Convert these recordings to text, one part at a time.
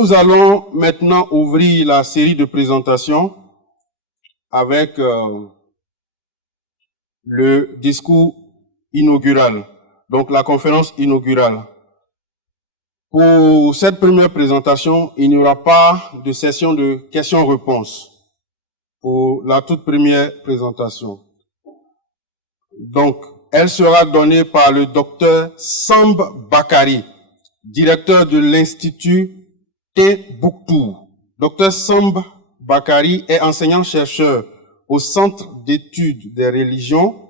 Nous allons maintenant ouvrir la série de présentations avec le discours inaugural, donc la conférence inaugurale. Pour cette première présentation, il n'y aura pas de session de questions-réponses pour la toute première présentation. Donc, elle sera donnée par le docteur Samb Bakari, directeur de l'Institut Tombouctou. Dr Samb Bakari est enseignant-chercheur au Centre d'études des religions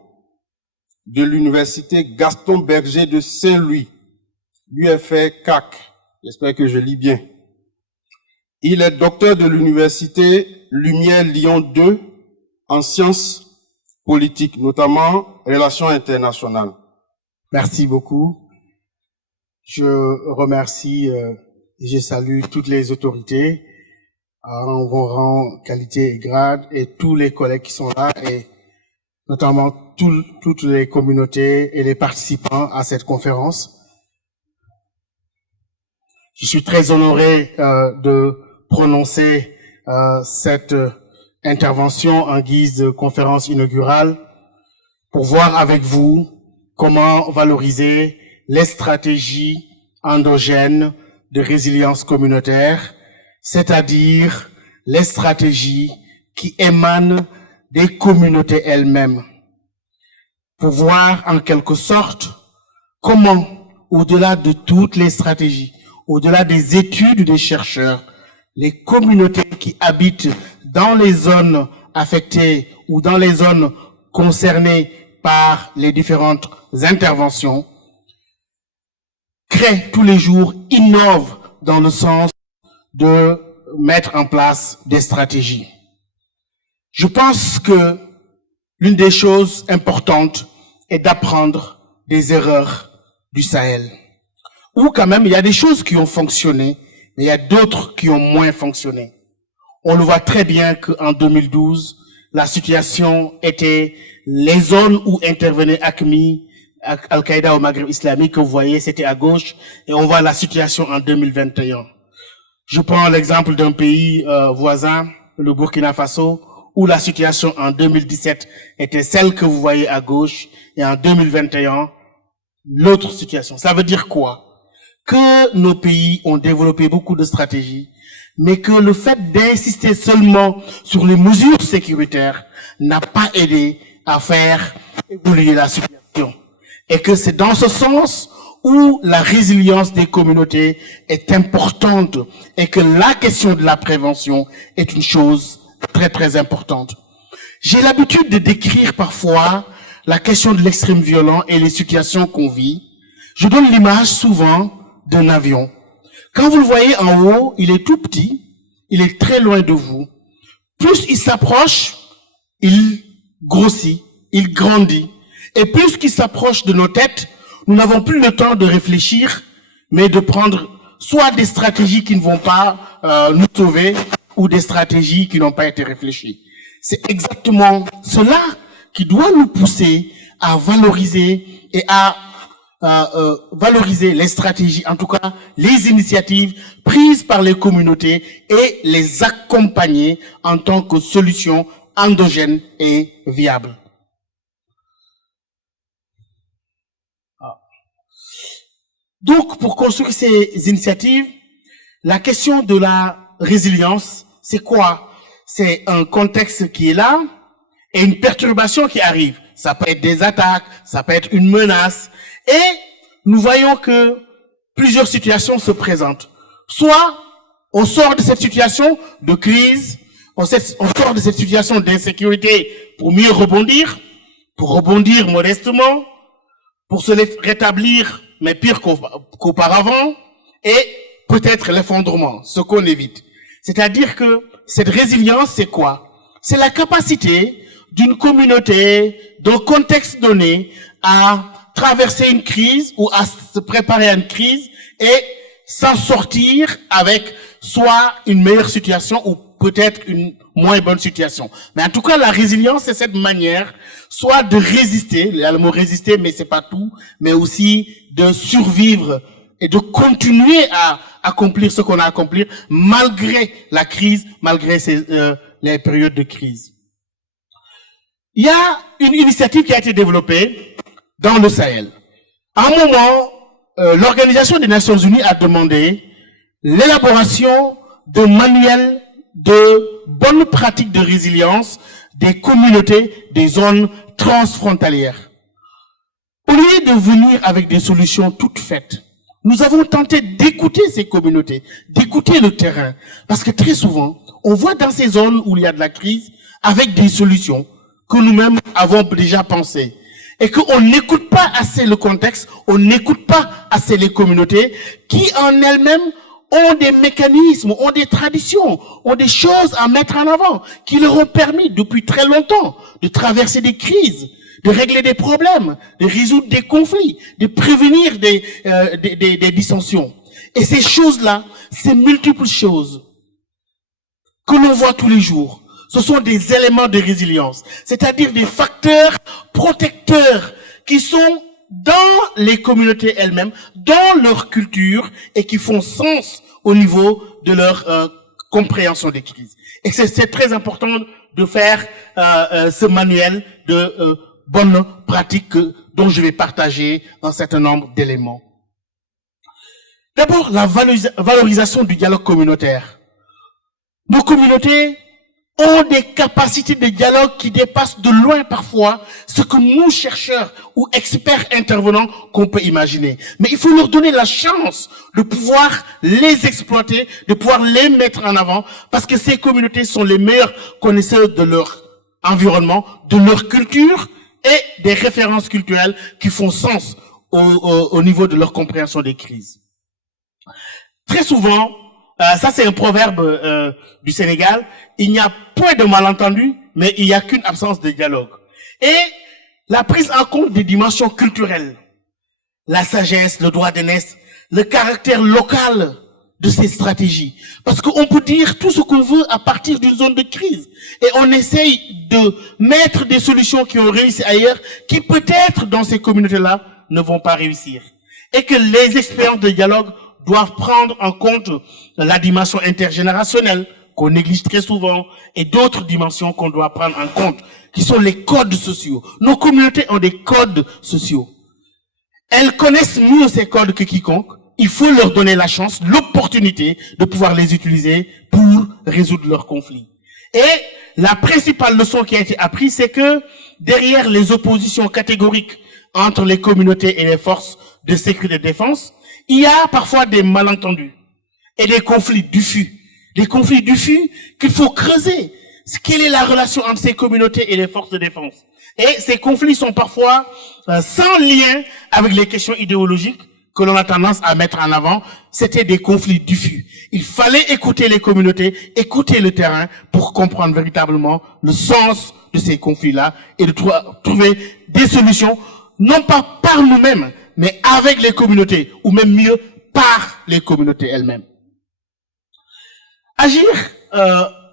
de l'Université Gaston Berger de Saint-Louis, l'UFR CAC. J'espère que je lis bien. Il est docteur de l'Université Lumière Lyon 2 en sciences politiques, notamment relations internationales. Merci beaucoup. Je remercie et je salue toutes les autorités en vos rangs, qualité et grade, et tous les collègues qui sont là, et notamment toutes les communautés et les participants à cette conférence. Je suis très honoré de prononcer cette intervention en guise de conférence inaugurale pour voir avec vous comment valoriser les stratégies endogènes de résilience communautaire, c'est-à-dire les stratégies qui émanent des communautés elles-mêmes, pour voir en quelque sorte comment, au-delà de toutes les stratégies, au-delà des études des chercheurs, les communautés qui habitent dans les zones affectées ou dans les zones concernées par les différentes interventions, créent tous les jours, innovent dans le sens de mettre en place des stratégies. Je pense que l'une des choses importantes est d'apprendre des erreurs du Sahel. Ou quand même, il y a des choses qui ont fonctionné, mais il y a d'autres qui ont moins fonctionné. On le voit très bien qu'en 2012, la situation était les zones où intervenait AQMI, Al-Qaïda au Maghreb islamique, que vous voyez, c'était à gauche, et on voit la situation en 2021. Je prends l'exemple d'un pays voisin, le Burkina Faso, où la situation en 2017 était celle que vous voyez à gauche, et en 2021, l'autre situation. Ça veut dire quoi? Que nos pays ont développé beaucoup de stratégies, mais que le fait d'insister seulement sur les mesures sécuritaires n'a pas aidé à faire évoluer la situation. Et que c'est dans ce sens où la résilience des communautés est importante et que la question de la prévention est une chose très très importante. J'ai l'habitude de décrire parfois la question de l'extrême violent et les situations qu'on vit. Je donne l'image souvent d'un avion. Quand vous le voyez en haut, il est tout petit, il est très loin de vous. Plus il s'approche, il grossit, il grandit. Et plus qu'il s'approche de nos têtes, nous n'avons plus le temps de réfléchir, mais de prendre soit des stratégies qui ne vont pas nous sauver, ou des stratégies qui n'ont pas été réfléchies. C'est exactement cela qui doit nous pousser à valoriser et à valoriser les stratégies, en tout cas les initiatives prises par les communautés et les accompagner en tant que solution endogène et viable. Donc, pour construire ces initiatives, la question de la résilience, c'est quoi? C'est un contexte qui est là et une perturbation qui arrive. Ça peut être des attaques, ça peut être une menace. Et nous voyons que plusieurs situations se présentent. Soit on sort de cette situation de crise, on sort de cette situation d'insécurité pour mieux rebondir, pour rebondir modestement, pour se rétablir, mais pire qu'auparavant, et peut-être l'effondrement, ce qu'on évite. C'est-à-dire que cette résilience, c'est quoi? C'est la capacité d'une communauté, d'un contexte donné, à traverser une crise ou à se préparer à une crise et s'en sortir avec soit une meilleure situation ou peut-être une moins bonne situation. Mais en tout cas, la résilience, c'est cette manière soit de résister, il y a le mot résister, mais c'est pas tout, mais aussi de survivre et de continuer accomplir ce qu'on a à accomplir malgré la crise, malgré les périodes de crise. Il y a une initiative qui a été développée dans le Sahel. À un moment, l'Organisation des Nations Unies a demandé l'élaboration de manuels de bonnes pratiques de résilience des communautés des zones transfrontalières. Au lieu de venir avec des solutions toutes faites, nous avons tenté d'écouter ces communautés, d'écouter le terrain, parce que très souvent, on voit dans ces zones où il y a de la crise, avec des solutions que nous-mêmes avons déjà pensées, et qu'on n'écoute pas assez le contexte, on n'écoute pas assez les communautés, qui en elles-mêmes ont des mécanismes, ont des traditions, ont des choses à mettre en avant, qui leur ont permis depuis très longtemps de traverser des crises, de régler des problèmes, de résoudre des conflits, de prévenir des dissensions. Et ces choses-là, ces multiples choses que l'on voit tous les jours, ce sont des éléments de résilience, c'est-à-dire des facteurs protecteurs qui sont dans les communautés elles-mêmes, dans leur culture et qui font sens au niveau de leur compréhension des crises. Et c'est très important de faire ce manuel de bonnes pratiques dont je vais partager un certain nombre d'éléments. D'abord, la valorisation du dialogue communautaire. Nos communautés ont des capacités de dialogue qui dépassent de loin parfois ce que nous, chercheurs ou experts intervenants, qu'on peut imaginer. Mais il faut leur donner la chance de pouvoir les exploiter, de pouvoir les mettre en avant, parce que ces communautés sont les meilleurs connaisseurs de leur environnement, de leur culture et des références culturelles qui font sens au niveau de leur compréhension des crises. Très souvent, ça c'est un proverbe du Sénégal, il n'y a point de malentendus, mais il n'y a qu'une absence de dialogue. Et la prise en compte des dimensions culturelles, la sagesse, le droit d'aînesse, le caractère local de ces stratégies. Parce qu'on peut dire tout ce qu'on veut à partir d'une zone de crise. Et on essaye de mettre des solutions qui ont réussi ailleurs, qui peut-être dans ces communautés-là ne vont pas réussir. Et que les expériences de dialogue doivent prendre en compte la dimension intergénérationnelle, qu'on néglige très souvent, et d'autres dimensions qu'on doit prendre en compte, qui sont les codes sociaux. Nos communautés ont des codes sociaux. Elles connaissent mieux ces codes que quiconque. Il faut leur donner la chance, l'opportunité de pouvoir les utiliser pour résoudre leurs conflits. Et la principale leçon qui a été apprise, c'est que derrière les oppositions catégoriques entre les communautés et les forces de sécurité et de défense, il y a parfois des malentendus et des conflits diffus. Des conflits diffus qu'il faut creuser. Quelle est la relation entre ces communautés et les forces de défense? Et ces conflits sont parfois sans lien avec les questions idéologiques que l'on a tendance à mettre en avant. C'était des conflits diffus. Il fallait écouter les communautés, écouter le terrain pour comprendre véritablement le sens de ces conflits-là et de trouver des solutions, non pas par nous-mêmes, mais avec les communautés, ou même mieux, par les communautés elles-mêmes. Agir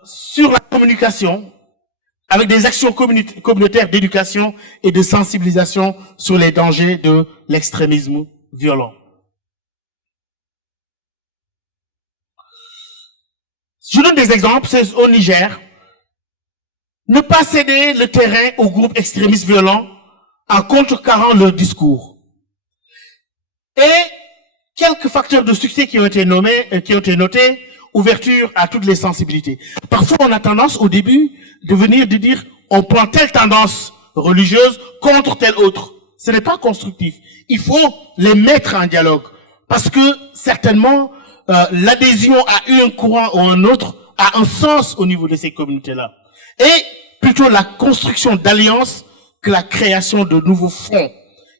sur la communication avec des actions communautaires d'éducation et de sensibilisation sur les dangers de l'extrémisme violent. Je donne des exemples, c'est au Niger. Ne pas céder le terrain aux groupes extrémistes violents en contrecarrant leur discours. Et quelques facteurs de succès qui ont été notés, ouverture à toutes les sensibilités. Parfois, on a tendance au début de dire, on prend telle tendance religieuse contre telle autre. Ce n'est pas constructif. Il faut les mettre en dialogue. Parce que, certainement, l'adhésion à un courant ou un autre a un sens au niveau de ces communautés-là. Et plutôt la construction d'alliances que la création de nouveaux fronts.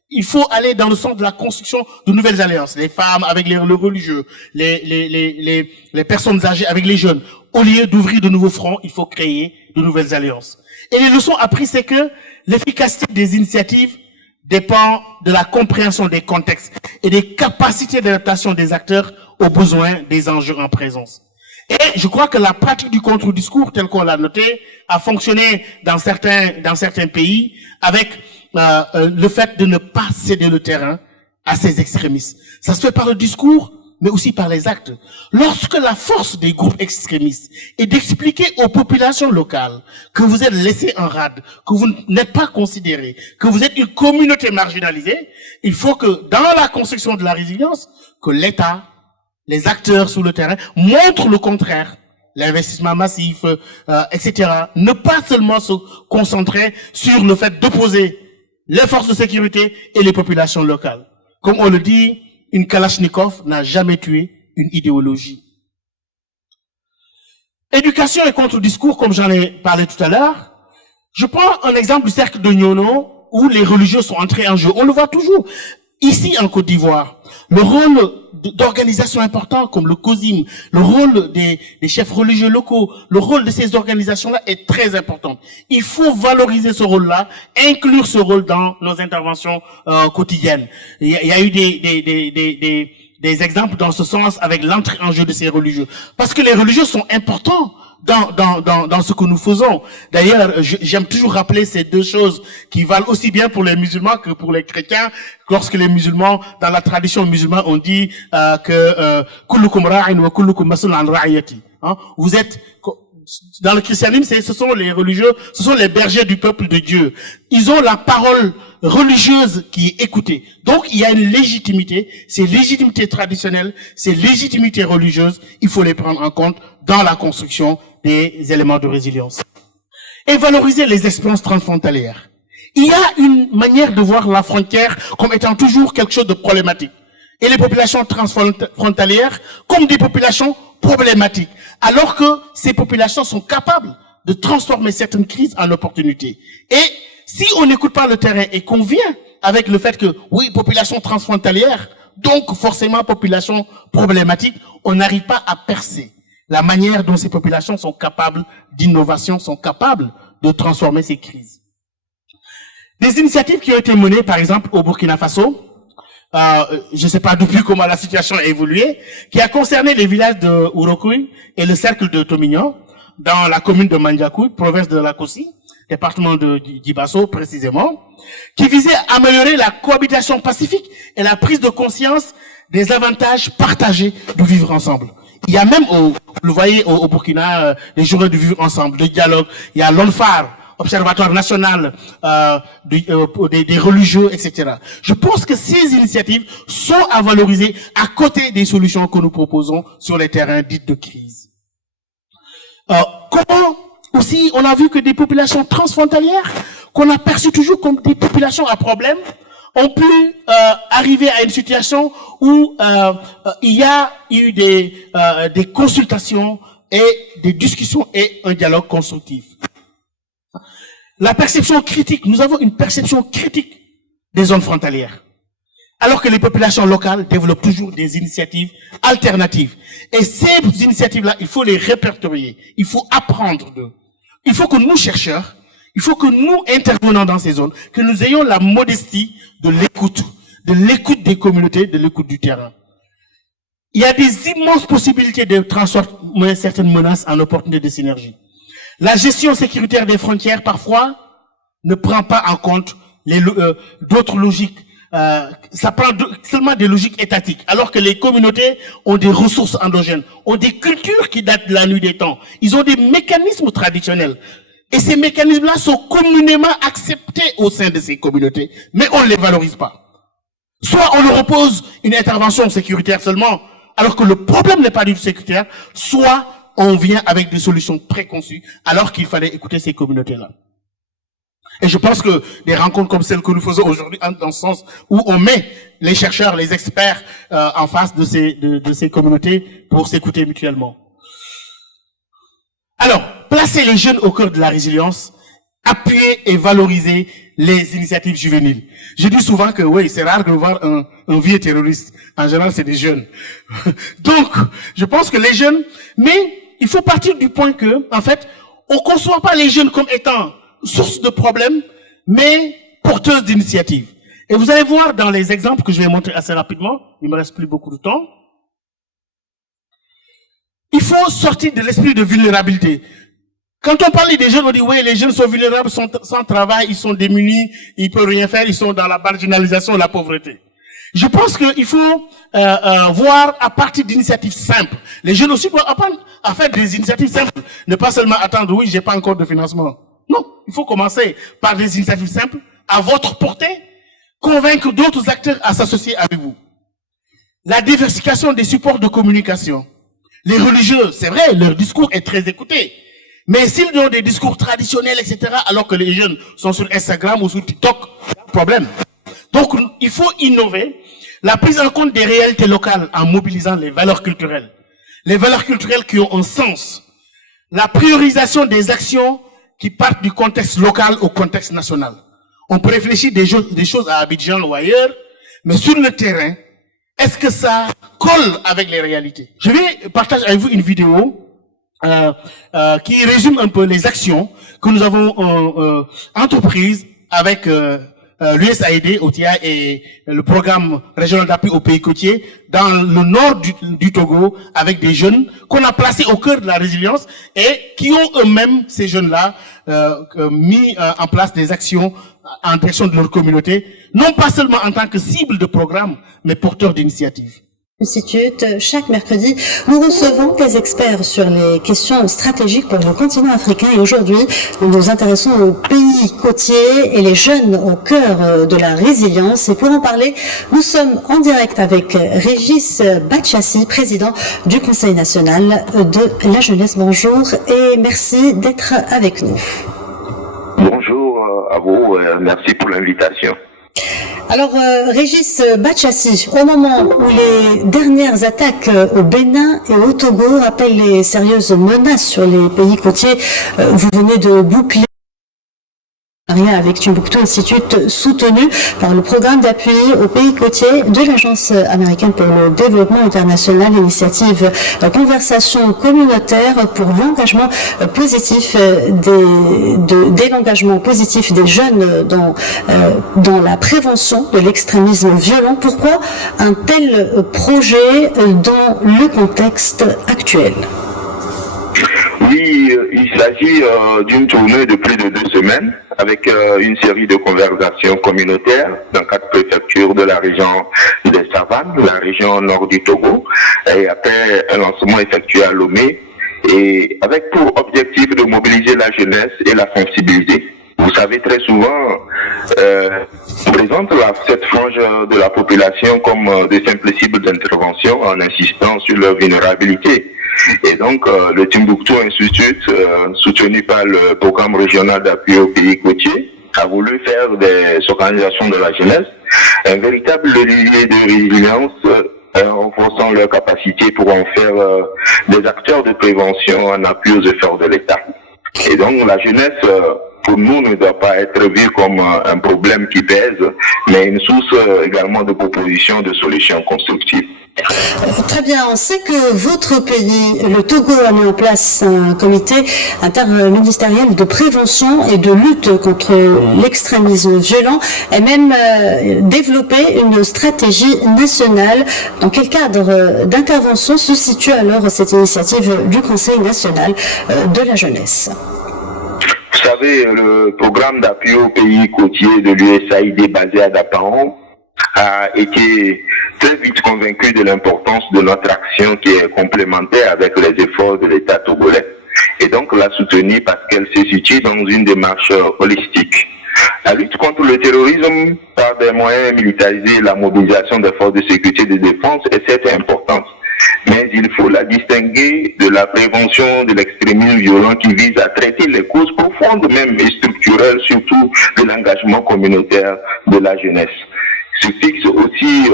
Il faut aller dans le sens de la construction de nouvelles alliances. Les femmes avec les religieux, les personnes âgées avec les jeunes. Au lieu d'ouvrir de nouveaux fronts, il faut créer de nouvelles alliances. Et les leçons apprises, c'est que l'efficacité des initiatives dépend de la compréhension des contextes et des capacités d'adaptation des acteurs aux besoins des enjeux en présence. Et je crois que la pratique du contre-discours, tel qu'on l'a noté, a fonctionné dans certains pays avec le fait de ne pas céder le terrain à ces extrémistes. Ça se fait par le discours, mais aussi par les actes. Lorsque la force des groupes extrémistes est d'expliquer aux populations locales que vous êtes laissés en rade, que vous n'êtes pas considérés, que vous êtes une communauté marginalisée, il faut que dans la construction de la résilience, que l'État, les acteurs sur le terrain montrent le contraire. L'investissement massif, etc. Ne pas seulement se concentrer sur le fait d'opposer les forces de sécurité et les populations locales. Comme on le dit, une Kalachnikov n'a jamais tué une idéologie. Éducation et contre-discours, comme j'en ai parlé tout à l'heure. Je prends un exemple du cercle de Nyono, où les religieux sont entrés en jeu. On le voit toujours. Ici, en Côte d'Ivoire, le rôle d'organisations importantes comme le COSIM, le rôle des chefs religieux locaux, le rôle de ces organisations-là est très important. Il faut valoriser ce rôle-là, inclure ce rôle dans nos interventions quotidiennes. Il y a eu des exemples dans ce sens avec l'entrée en jeu de ces religieux. Parce que les religieux sont importants dans ce que nous faisons. D'ailleurs, j'aime toujours rappeler ces deux choses qui valent aussi bien pour les musulmans que pour les chrétiens. Lorsque les musulmans, dans la tradition musulmane, on dit que kullukum ra'in wa kullukum mas'ulun an ra'iyati. Vous êtes dans le christianisme, ce sont les religieux, ce sont les bergers du peuple de Dieu. Ils ont la parole religieuse qui est écoutée. Donc, il y a une légitimité, ces légitimités traditionnelles, ces légitimités religieuses, il faut les prendre en compte dans la construction des éléments de résilience. Et valoriser les expériences transfrontalières. Il y a une manière de voir la frontière comme étant toujours quelque chose de problématique. Et les populations transfrontalières comme des populations problématiques. Alors que ces populations sont capables de transformer certaines crises en opportunités. Et si on n'écoute pas le terrain et qu'on vient avec le fait que, oui, population transfrontalière, donc forcément population problématique, on n'arrive pas à percer la manière dont ces populations sont capables d'innovation, sont capables de transformer ces crises. Des initiatives qui ont été menées, par exemple, au Burkina Faso, je ne sais pas depuis comment la situation a évolué, qui a concerné les villages de Ourokoui et le cercle de Tomignan, dans la commune de Mandiakou, province de la Kossi, département de Dibasso précisément, qui visait à améliorer la cohabitation pacifique et la prise de conscience des avantages partagés de vivre ensemble. Il y a même, vous le voyez au Burkina, les journées de vivre ensemble, de dialogue. Il y a l'ONFAR, Observatoire national des religieux, etc. Je pense que ces initiatives sont à valoriser à côté des solutions que nous proposons sur les terrains dits de crise. Comment aussi, on a vu que des populations transfrontalières, qu'on a perçues toujours comme des populations à problème, ont pu arriver à une situation où il y a eu des consultations et des discussions et un dialogue constructif. La perception critique, nous avons une perception critique des zones frontalières, alors que les populations locales développent toujours des initiatives alternatives. Et ces initiatives-là, il faut les répertorier, il faut apprendre d'eux. Il faut que nous, chercheurs, il faut que nous, intervenants dans ces zones, que nous ayons la modestie de l'écoute des communautés, de l'écoute du terrain. Il y a des immenses possibilités de transformer certaines menaces en opportunités de synergie. La gestion sécuritaire des frontières, parfois, ne prend pas en compte d'autres logiques. Ça prend seulement des logiques étatiques, alors que les communautés ont des ressources endogènes, ont des cultures qui datent de la nuit des temps. Ils ont des mécanismes traditionnels. Et ces mécanismes-là sont communément acceptés au sein de ces communautés, mais on ne les valorise pas. Soit on leur oppose une intervention sécuritaire seulement, alors que le problème n'est pas du tout sécuritaire, soit on vient avec des solutions préconçues, alors qu'il fallait écouter ces communautés-là. Et je pense que des rencontres comme celles que nous faisons aujourd'hui, dans le sens où on met les chercheurs, les experts en face de ces communautés pour s'écouter mutuellement. Alors, placer les jeunes au cœur de la résilience, appuyer et valoriser les initiatives juvéniles. Je dis souvent que oui, c'est rare de voir un vieux terroriste. En général, c'est des jeunes. Donc, je pense que les jeunes, mais il faut partir du point que, en fait, on conçoit pas les jeunes comme étant source de problèmes, mais porteuses d'initiatives. Et vous allez voir dans les exemples que je vais montrer assez rapidement, il me reste plus beaucoup de temps, il faut sortir de l'esprit de vulnérabilité. Quand on parle des jeunes, on dit, oui, les jeunes sont vulnérables, sont sans travail, ils sont démunis, ils peuvent rien faire, ils sont dans la marginalisation et la pauvreté. Je pense qu'il faut voir à partir d'initiatives simples. Les jeunes aussi doivent apprendre à faire des initiatives simples. Ne pas seulement attendre, oui, j'ai pas encore de financement. Non, il faut commencer par des initiatives simples, à votre portée, convaincre d'autres acteurs à s'associer avec vous. La diversification des supports de communication. Les religieux, c'est vrai, leur discours est très écouté. Mais s'ils ont des discours traditionnels, etc., alors que les jeunes sont sur Instagram ou sur TikTok, problème. Donc, il faut innover la prise en compte des réalités locales en mobilisant les valeurs culturelles. Les valeurs culturelles qui ont un sens. La priorisation des actions qui partent du contexte local au contexte national. On peut réfléchir des choses à Abidjan ou ailleurs, mais sur le terrain, est-ce que ça colle avec les réalités? Je vais partager avec vous une vidéo qui résume un peu les actions que nous avons entreprises avec l'USAID, OTIA et le programme régional d'appui aux pays côtiers dans le nord du Togo avec des jeunes qu'on a placés au cœur de la résilience et qui ont eux-mêmes, ces jeunes-là, mis en place des actions en direction de leur communauté, non pas seulement en tant que cible de programme, mais porteurs d'initiatives. Institute, chaque mercredi, nous recevons des experts sur les questions stratégiques pour le continent africain et aujourd'hui, nous nous intéressons aux pays côtiers et les jeunes au cœur de la résilience. Et pour en parler, nous sommes en direct avec Régis Bachassi, président du Conseil national de la jeunesse. Bonjour et merci d'être avec nous. Bonjour à vous, merci pour l'invitation. Alors, Régis Bachassi, au moment où les dernières attaques au Bénin et au Togo rappellent les sérieuses menaces sur les pays côtiers, vous venez de boucler avec Timbuktu Institute, soutenu par le programme d'appui aux pays côtiers de l'Agence américaine pour le développement international, l'initiative Conversation communautaire pour l'engagement positif l'engagement positif des jeunes dans la prévention de l'extrémisme violent. Pourquoi un tel projet dans le contexte actuel? Oui, il s'agit d'une tournée de plus de 2 semaines avec une série de conversations communautaires dans 4 préfectures de la région des Savanes, la région nord du Togo, et après un lancement effectué à Lomé, et avec pour objectif de mobiliser la jeunesse et la sensibiliser. Vous savez, très souvent, on présente cette frange de la population comme de simples cibles d'intervention en insistant sur leur vulnérabilité. Et donc, le Timbuktu Institute, soutenu par le programme régional d'appui aux pays côtiers, a voulu faire des organisations de la jeunesse un véritable levier de résilience, renforçant leurs capacités pour en faire des acteurs de prévention en appui aux efforts de l'État. Et donc, la jeunesse, pour nous, ne doit pas être vue comme un problème qui pèse, mais une source également de propositions de solutions constructives. Très bien, on sait que votre pays, le Togo, a mis en place un comité interministériel de prévention et de lutte contre l'extrémisme violent et même développé une stratégie nationale. Dans quel cadre d'intervention se situe alors cette initiative du Conseil national de la jeunesse? Vous savez, le programme d'appui aux pays côtiers de l'USAID basé à Daparon a été très vite convaincu de l'importance de notre action qui est complémentaire avec les efforts de l'État togolais. Et donc l'a soutenue parce qu'elle se situe dans une démarche holistique. La lutte contre le terrorisme par des moyens militarisés, la mobilisation des forces de sécurité et de défense est certes importante. Mais il faut la distinguer de la prévention de l'extrémisme violent qui vise à traiter les causes profondes même et structurelles, surtout de l'engagement communautaire de la jeunesse. Se fixe aussi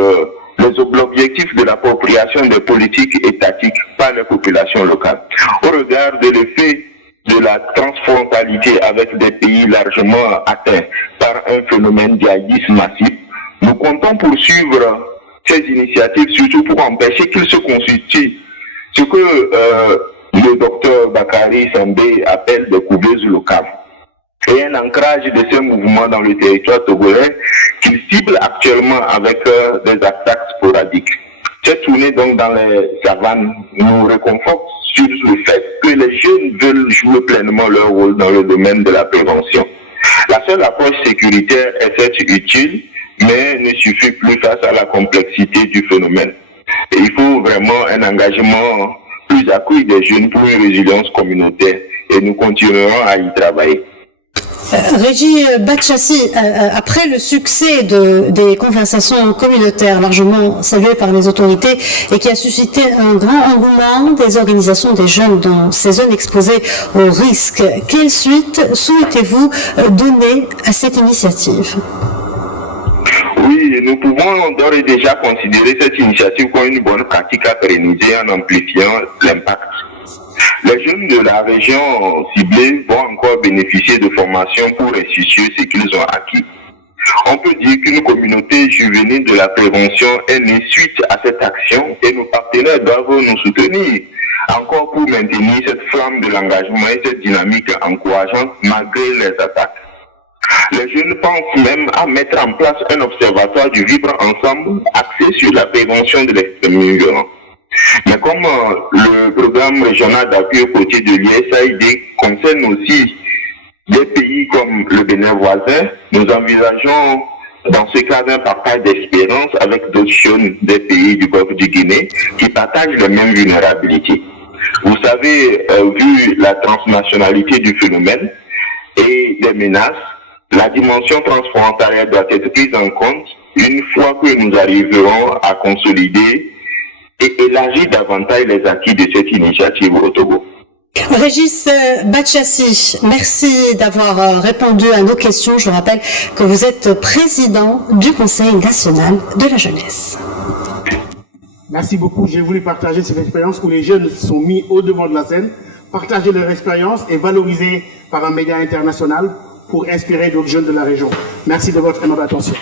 les objectifs de l'appropriation des politiques étatiques par les populations locales. Au regard de l'effet de la transfrontalité avec des pays largement atteints par un phénomène djihadiste massif, nous comptons poursuivre ces initiatives, surtout pour empêcher qu'ils se constituent ce que le docteur Bakary Sambé appelle des couveuses locales, et un ancrage de ces mouvements dans le territoire togolais qu'ils ciblent actuellement avec des attaques sporadiques. Cette tournée donc dans les savanes nous réconforte sur le fait que les jeunes veulent jouer pleinement leur rôle dans le domaine de la prévention. La seule approche sécuritaire est certes utile, mais ne suffit plus face à la complexité du phénomène. Et il faut vraiment un engagement plus accru des jeunes pour une résilience communautaire et nous continuerons à y travailler. Régis Bachassi, après le succès des conversations communautaires largement saluées par les autorités et qui a suscité un grand engouement des organisations des jeunes dans ces zones exposées aux risques, quelle suite souhaitez-vous donner à cette initiative ? Oui, nous pouvons d'ores et déjà considérer cette initiative comme une bonne pratique à pérenniser en amplifiant l'impact. Les jeunes de la région ciblée vont encore bénéficier de formations pour restituer ce qu'ils ont acquis. On peut dire qu'une communauté juvénile de la prévention est née suite à cette action et nos partenaires doivent nous soutenir encore pour maintenir cette flamme de l'engagement et cette dynamique encourageante malgré les attaques. Les jeunes pensent même à mettre en place un observatoire du vivre ensemble axé sur la prévention de l'extrémisme violent. Mais comme le programme régional d'appui aux côtés de l'USAID concerne aussi des pays comme le Bénin voisin, nous envisageons dans ce cadre un partage d'expérience avec d'autres jeunes des pays du Golfe du Guinée qui partagent les mêmes vulnérabilités. Vous savez, vu la transnationalité du phénomène et des menaces, la dimension transfrontalière doit être prise en compte une fois que nous arriverons à consolider et élargir davantage les acquis de cette initiative au Togo. Régis Bachassi, merci d'avoir répondu à nos questions. Je rappelle que vous êtes président du Conseil national de la jeunesse. Merci beaucoup. J'ai voulu partager cette expérience où les jeunes sont mis au devant de la scène, partager leur expérience et valorisée par un média international pour inspirer d'autres jeunes de la région. Merci de votre aimable attention.